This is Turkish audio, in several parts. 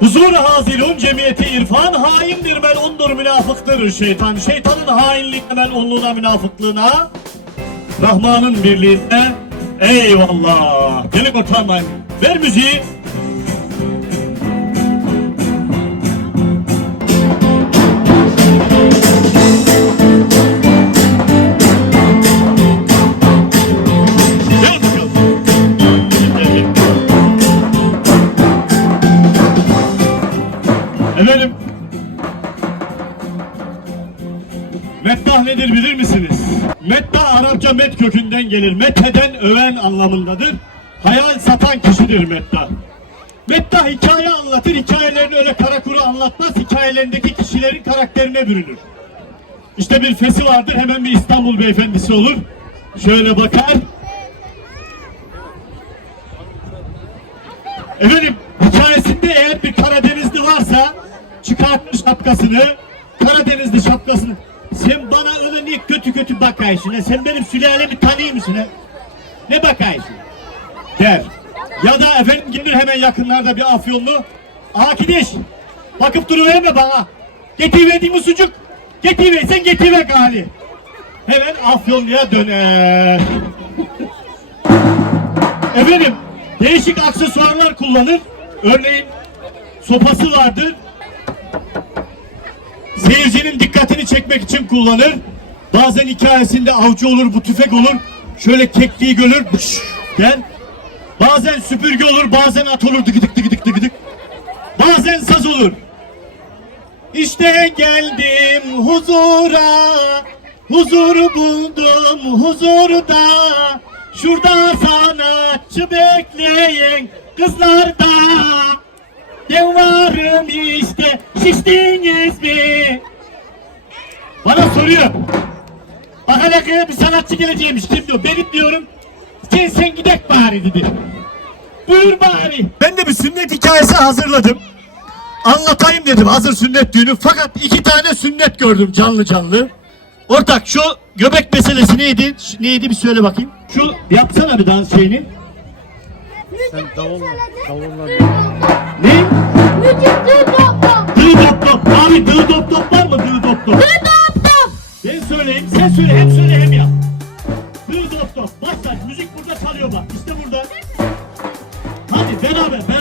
Huzur hazirun cemiyeti irfan haindir melundur münafıktır şeytan. Şeytanın hainliğine melunluğuna münafıklığına Rahman'ın birliğine eyvallah. Gelin ortamdan ver müziği. Efendim. Meddah nedir bilir misiniz? Meddah Arapça met kökünden gelir. Metheden öven anlamındadır. Hayal satan kişidir meddah. Meddah hikaye anlatır. Hikayelerini öyle kara kuru anlatmaz. Hikayelerindeki kişilerin karakterine bürünür. İşte bir fesi vardır. Hemen bir İstanbul beyefendisi olur. Şöyle bakar. Efendim çıkartmış şapkasını, Karadenizli şapkasını. Sen bana öyle niye kötü kötü bakıyorsun? ha? Sen benim sülalemi tanıyor musun? ha? Ne bakıyorsun? Der. Ya da efendim gelir hemen yakınlarda bir afyonlu. Akideş bakıp duruverme bana. Getiriverdiğin mi sucuk? Getiriversen getiriver gali. Hemen afyonluya döner. Efendim değişik aksesuarlar kullanır. Örneğin sopası vardır. Seyircinin dikkatini çekmek için kullanır. Bazen hikayesinde avcı olur, bu tüfek olur. Şöyle kekliği görür, bış der. Bazen süpürge olur, bazen at olur, dıgıdık dıgıdık dıgıdık. Bazen saz olur. İşte geldim huzura, huzuru buldum huzurda. Şurada sanatçı bekleyin kızlarda. Ben varım işte, şiştiniz mi? Bana soruyor. Bak hele bir sanatçı geleceğimiş kim diyor. Benim diyorum. Sen sen gidek bari dedi. Buyur bari. Ben de bir sünnet hikayesi hazırladım. Anlatayım dedim hazır sünnet düğünü. Fakat iki tane sünnet gördüm canlı canlı. Ortak şu göbek meselesi neydi? Neydi bir söyle bakayım. Şu yapsana bir dans şeyini. Sen davulla, davulla. Ne? Müzik dı dop dop. Dı dop dop. Abi dı dop dop var mı dı dop dop? Dı dop dop. Ben söyleyeyim, sen söyle, hem söyle hem yap. Dı dop dop, başla, müzik burada çalıyor bak, işte burada. Hadi beraber, beraber.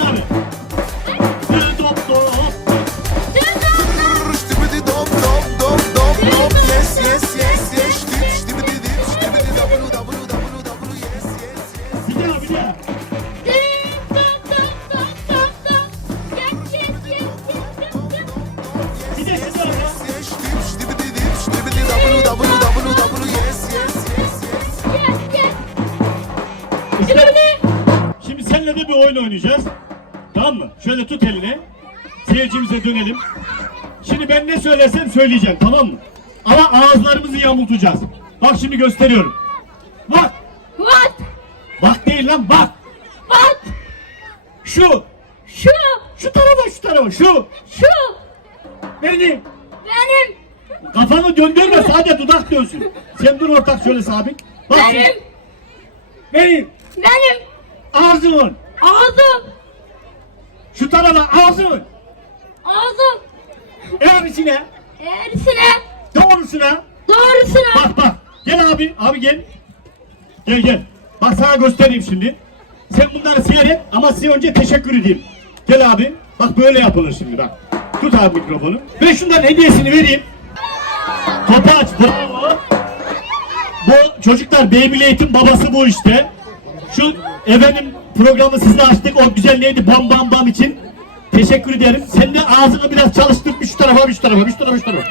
Oyun oynayacağız. Tamam mı? Şöyle tut elini. Seyircimize dönelim. Şimdi ben ne söylersem söyleyeceğim, tamam mı? Ama ağızlarımızı yamultacağız. Bak şimdi gösteriyorum. Bak, What? bak değil lan bak. What? Şu, Şu. şu tarafa, şu tarafa, şu. Şu. Benim. Benim. Kafanı döndürme sadece dudak dönsün. Sen dur ortak şöyle sabit. Bak. Benim. Benim. Benim. Ağzımın. Ağzım. Şu tarafa ağzımın. Ağzım. Eğrisine. Eğrisine. Doğrusuna. Doğrusuna. Bak bak. Gel abi. Abi gel. Gel gel. Bak sana göstereyim şimdi. Sen bunları seyret ama size önce teşekkür edeyim. Gel abi. Bak böyle yapılır şimdi bak. Tut abi mikrofonu. Ben şunların hediyesini vereyim. Topaç bravo. Bu çocuklar Beyblade'in babası bu işte. Şu efendim programı sizle açtık. O güzel neydi? Bam bam bam için. Teşekkür ederim. Sen de ağzını biraz çalıştır. Bir şu tarafa, şu tarafa, şu tarafa, şu tarafa.